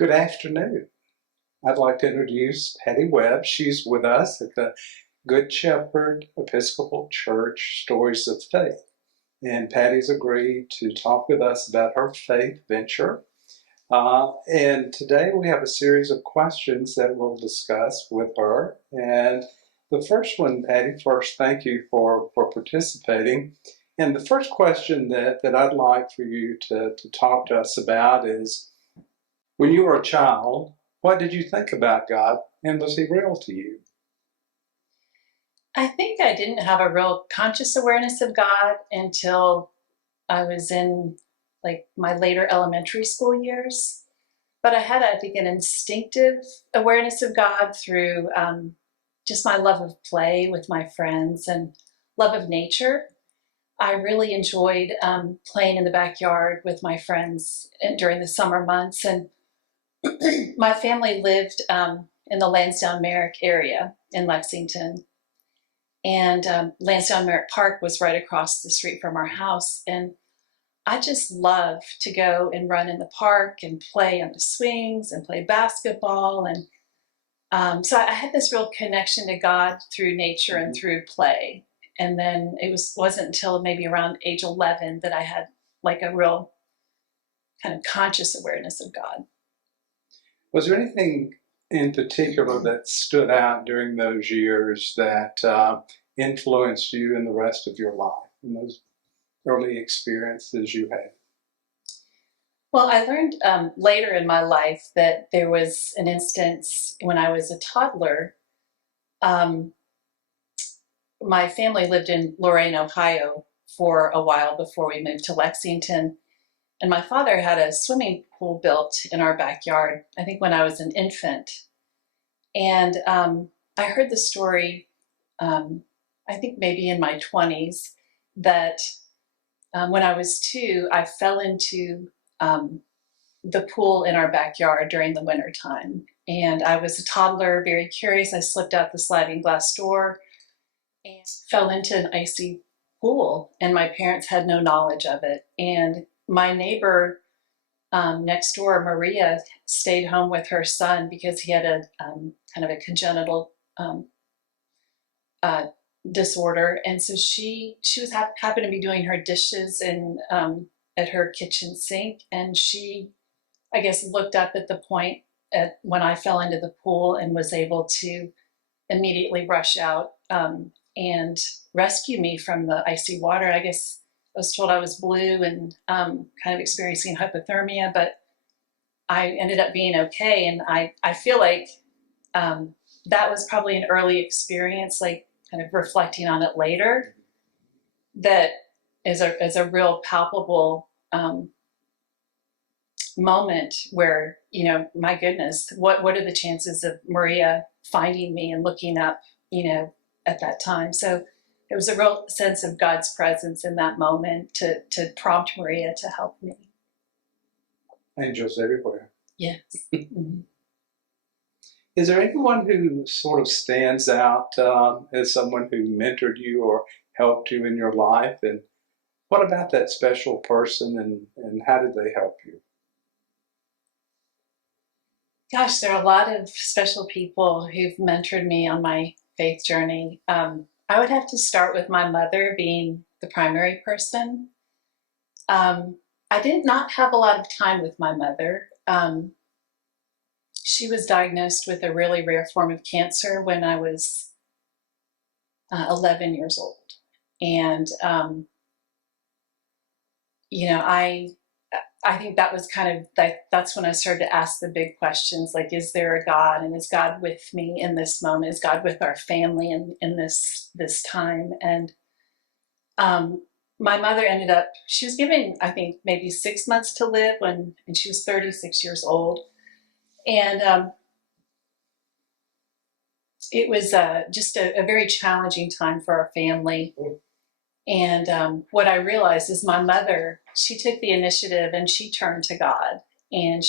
Good afternoon. I'd like to introduce Patty Webb. She's with us at the Good Shepherd Episcopal Church Stories of Faith. And Patty's agreed to talk with us about her faith venture. And today we have a series of questions that we'll discuss with her. And the first one, Patty, first, thank you for participating. And the first question that I'd like for you to talk to us about is, when you were a child, what did you think about God, and was he real to you? I think I didn't have a real conscious awareness of God until I was in my later elementary school years. But I had, I think, an instinctive awareness of God through just my love of play with my friends and love of nature. I really enjoyed playing in the backyard with my friends during the summer months. And my family lived in the Lansdowne Merrick area in Lexington. And Lansdowne Merrick Park was right across the street from our house. And I just love to go and run in the park and play on the swings and play basketball. And so I had this real connection to God through nature and through play. And then wasn't until maybe around age 11 that I had like a real kind of conscious awareness of God. Was there anything in particular that stood out during those years that influenced you in the rest of your life, in those early experiences you had? Well, I learned later in my life that there was an instance when I was a toddler. My family lived in Lorain, Ohio for a while before we moved to Lexington. And my father had a swimming pool built in our backyard, I think when I was an infant. And I heard the story, I think maybe in my 20s, that when I was 2, I fell into the pool in our backyard during the winter time. And I was a toddler, very curious. I slipped out the sliding glass door and fell into an icy pool. And my parents had no knowledge of it. And my neighbor next door, Maria, stayed home with her son because he had a kind of a congenital disorder, and so she was happened to be doing her dishes at her kitchen sink, and she, I guess, looked up at the point when I fell into the pool and was able to immediately rush out and rescue me from the icy water. I guess I was told I was blue and kind of experiencing hypothermia, but I ended up being okay. And I feel like that was probably an early experience, like kind of reflecting on it later, that is a real palpable moment where, my goodness, what are the chances of Maria finding me and looking up, at that time? So it was a real sense of God's presence in that moment to prompt Maria to help me. Angels everywhere. Yes. Mm-hmm. Is there anyone who sort of stands out as someone who mentored you or helped you in your life? And what about that special person, and how did they help you? Gosh, there are a lot of special people who've mentored me on my faith journey. I would have to start with my mother being the primary person. I did not have a lot of time with my mother. She was diagnosed with a really rare form of cancer when I was 11 years old. And, I think that was kind of that's when I started to ask the big questions, like, is there a God, and is God with me in this moment? Is God with our family in this time? And my mother ended up, she was given, I think, maybe 6 months to live and she was 36 years old. And it was just a very challenging time for our family. And what I realized is my mother, she took the initiative and she turned to God. And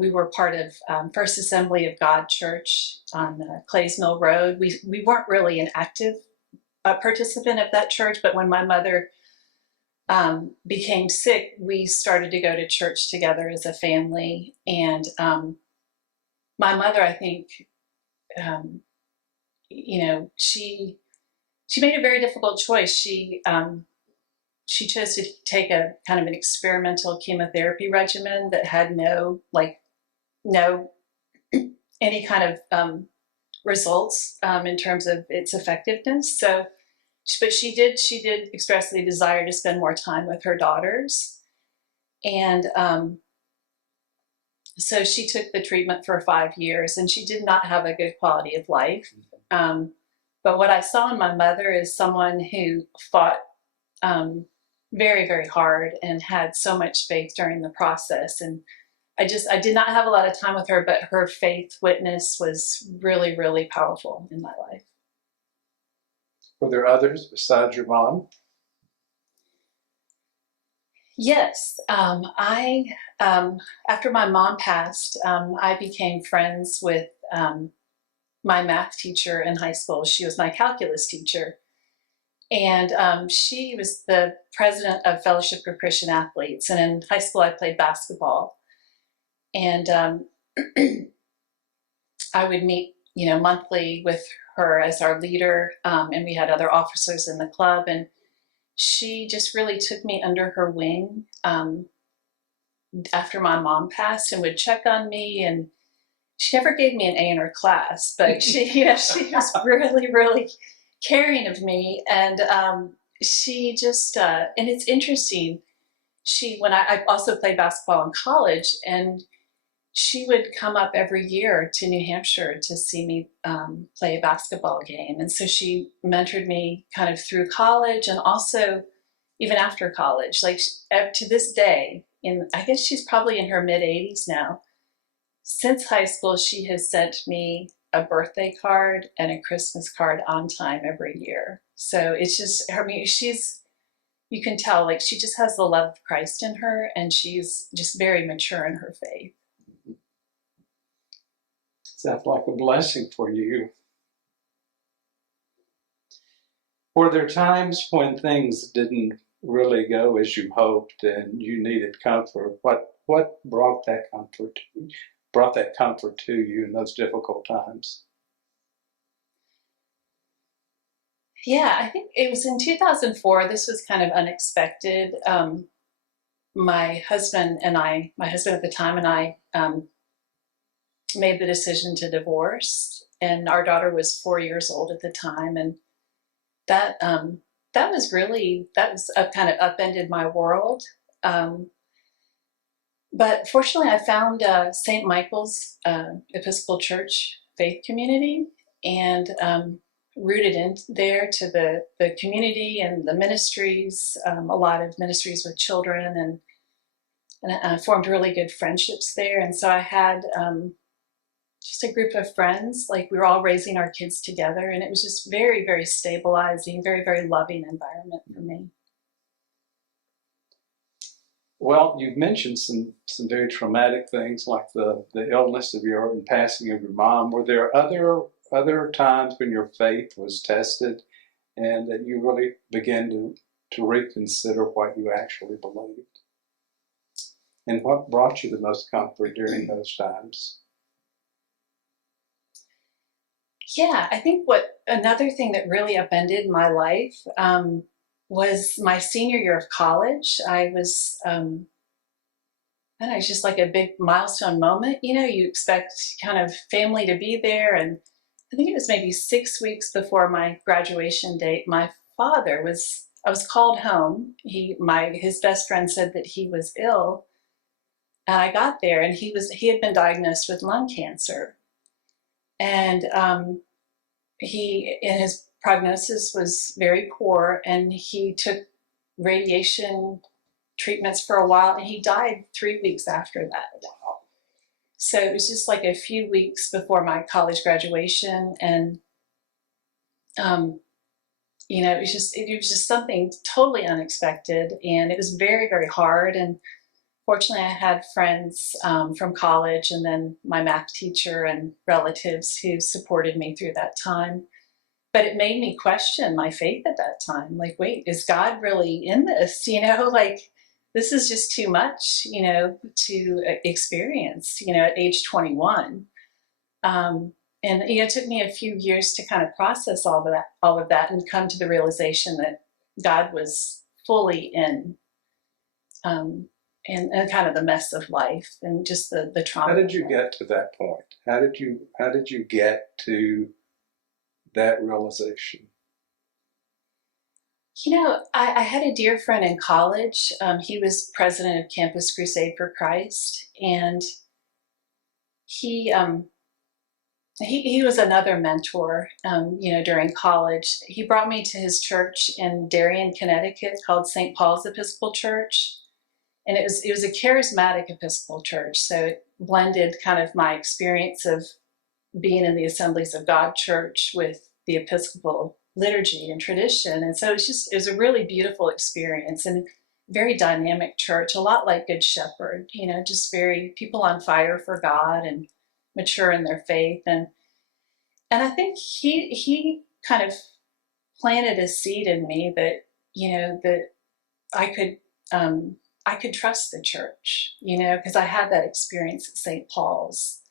we were part of First Assembly of God Church on Clays Mill Road. We weren't really an active participant of that church, but when my mother became sick, we started to go to church together as a family. And my mother, I think, um, she made a very difficult choice. She chose to take a kind of an experimental chemotherapy regimen that had no any kind of results in terms of its effectiveness. So, but she did express the desire to spend more time with her daughters, and so she took the treatment for 5 years, and she did not have a good quality of life. But what I saw in my mother is someone who fought very, very hard and had so much faith during the process. And I did not have a lot of time with her, but her faith witness was really, really powerful in my life. Were there others besides your mom? Yes, I after my mom passed, I became friends with my math teacher in high school. She was my calculus teacher, and she was the president of Fellowship for Christian Athletes. And in high school, I played basketball, and I would meet, monthly with her as our leader, and we had other officers in the club, and she just really took me under her wing after my mom passed and would check on me. And she never gave me an A in her class, but she was really, really caring of me. And she just, and it's interesting. When I also played basketball in college, and she would come up every year to New Hampshire to see me play a basketball game. And so she mentored me kind of through college, and also even after college, like to this day, I guess she's probably in her mid 80s now. Since high school, she has sent me a birthday card and a Christmas card on time every year. So it's just, you can tell, like, she just has the love of Christ in her, and she's just very mature in her faith. Sounds like a blessing for you. Were there times when things didn't really go as you hoped and you needed comfort? What brought that comfort to you in those difficult times? Yeah, I think it was in 2004. This was kind of unexpected. My husband at the time, and I made the decision to divorce, and our daughter was 4 years old at the time, and that was kind of upended my world. But fortunately, I found St. Michael's Episcopal Church faith community, and rooted in there to the community and the ministries, a lot of ministries with children, and I formed really good friendships there. And so I had just a group of friends, like we were all raising our kids together, and it was just very, very stabilizing, very, very loving environment for me. Well, you've mentioned some very traumatic things, like the illness of and passing of your mom. Were there other times when your faith was tested and that you really began to reconsider what you actually believed? And what brought you the most comfort during those times? Yeah, I think another thing that really upended my life was my senior year of college. I was, I don't know, it's just like a big milestone moment. You expect kind of family to be there. And I think it was maybe 6 weeks before my graduation date, I was called home. His best friend said that he was ill. And I got there, and he had been diagnosed with lung cancer. And his prognosis was very poor, and he took radiation treatments for a while, and he died 3 weeks after that. Wow. So it was just like a few weeks before my college graduation, and it was just something totally unexpected, and it was very, very hard. And fortunately, I had friends from college, and then my math teacher and relatives who supported me through that time. but it made me question my faith at that time. Like, wait, is God really in this? Like this is just too much, to experience, at age 21. And it took me a few years to kind of process all of that, and come to the realization that God was fully in, and kind of the mess of life and just the trauma. How did you get to that point? How did you get to that realization? I had a dear friend in college. He was president of Campus Crusade for Christ, and he was another mentor. During college, he brought me to his church in Darien, Connecticut, called St. Paul's Episcopal Church, and it was a charismatic Episcopal church. So it blended kind of my experience of being in the Assemblies of God church with the Episcopal liturgy and tradition. And so it was a really beautiful experience, and very dynamic church, a lot like Good Shepherd, just very people on fire for God and mature in their faith. And I think he kind of planted a seed in me that, that I could trust the church, because I had that experience at St. Paul's.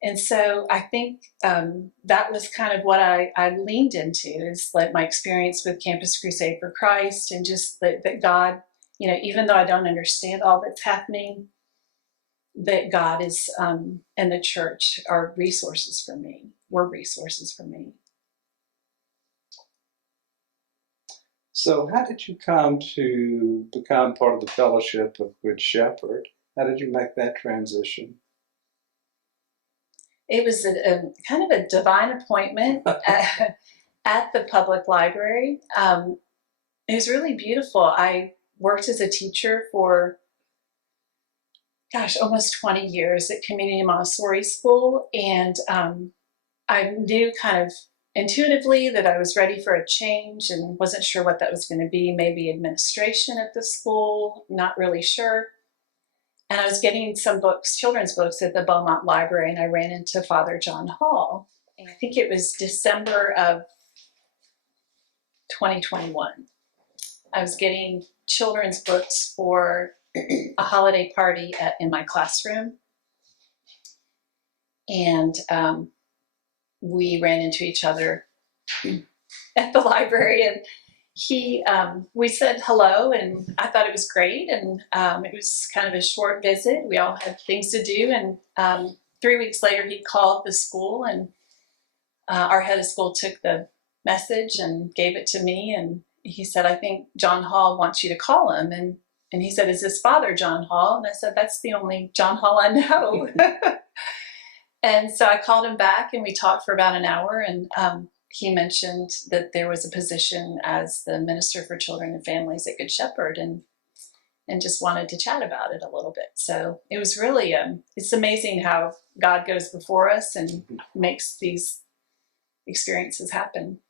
And so I think that was kind of what I leaned into, is like my experience with Campus Crusade for Christ, and just that God, even though I don't understand all that's happening, that God is and the church are resources for me, were resources for me. So how did you come to become part of the Fellowship of Good Shepherd? How did you make that transition? It was a kind of a divine appointment at the public library. It was really beautiful. I worked as a teacher for, almost 20 years at Community Montessori School, and I knew kind of intuitively that I was ready for a change, and wasn't sure what that was going to be. Maybe administration at the school, not really sure. And I was getting some books, children's books, at the Beaumont Library, and I ran into Father John Hall. I think it was December of 2021. I was getting children's books for a holiday party in my classroom. And we ran into each other at the library, and we said hello, and I thought it was great. And it was kind of a short visit. We all had things to do. And 3 weeks later, he called the school, and our head of school took the message and gave it to me. And he said, I think John Hall wants you to call him. And he said, is this Father John Hall? And I said, that's the only John Hall I know. And so I called him back, and we talked for about an hour. And he mentioned that there was a position as the Minister for Children and Families at Good Shepherd, and just wanted to chat about it a little bit. So it was really, it's amazing how God goes before us and makes these experiences happen.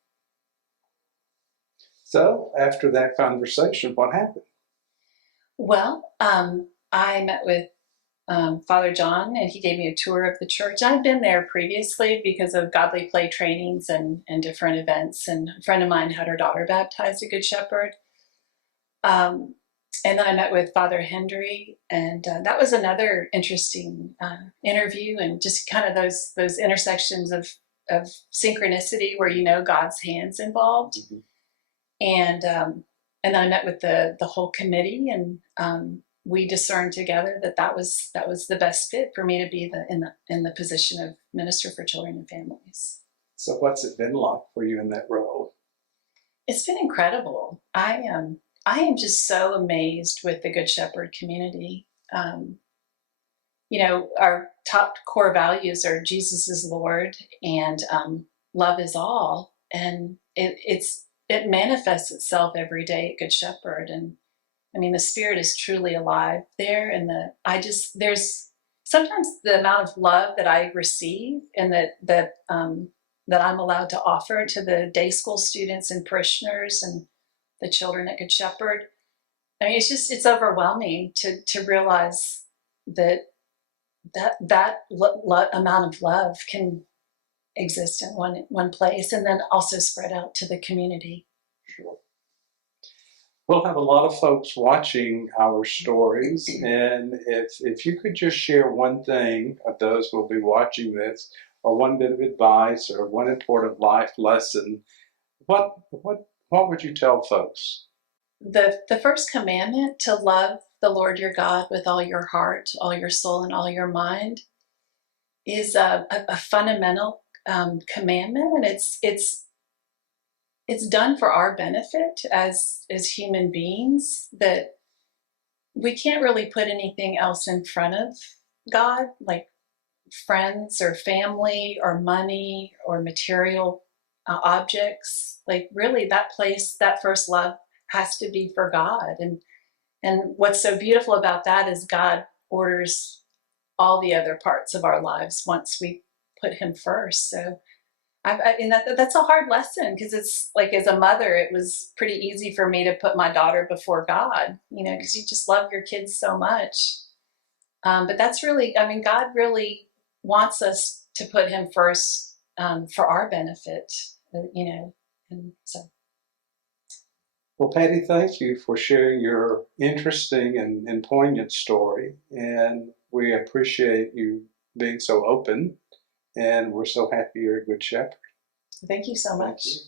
So after that conversation, what happened? Well, I met with Father John, and he gave me a tour of the church. I'd been there previously because of godly play trainings and different events. And a friend of mine had her daughter baptized at Good Shepherd. And then I met with Father Hendry, and that was another interesting interview, and just kind of those intersections of synchronicity where God's hand's involved. Mm-hmm. And then I met with the whole committee, and we discerned together that was the best fit for me to be in the position of Minister for Children and Families. So what's it been like for you in that role? It's been incredible. I am just so amazed with the Good Shepherd community. Our top core values are Jesus is Lord, and love is all. And it manifests itself every day at Good Shepherd. And I mean, the Spirit is truly alive there. And there's sometimes the amount of love that I receive, and that I'm allowed to offer to the day school students and parishioners and the children at Good Shepherd. I mean, it's overwhelming to realize that amount of love can exist in one place, and then also spread out to the community. Sure. We'll have a lot of folks watching our stories, and if you could just share one thing of those who will be watching this, or one bit of advice, or one important life lesson, what would you tell folks? The first commandment, to love the Lord your God with all your heart, all your soul, and all your mind, is a fundamental commandment, and it's done for our benefit as human beings, that we can't really put anything else in front of God, like friends or family or money or material objects. Like really, that place, that first love has to be for God. And what's so beautiful about that is God orders all the other parts of our lives once we put Him first. So and that's a hard lesson, because it's like, as a mother, it was pretty easy for me to put my daughter before God, because you just love your kids so much. But that's really, I mean, God really wants us to put Him first, for our benefit, and so. Well, Patty, thank you for sharing your interesting and poignant story, and we appreciate you being so open, and we're so happy you're a good shepherd. Thank you so much. Thank you.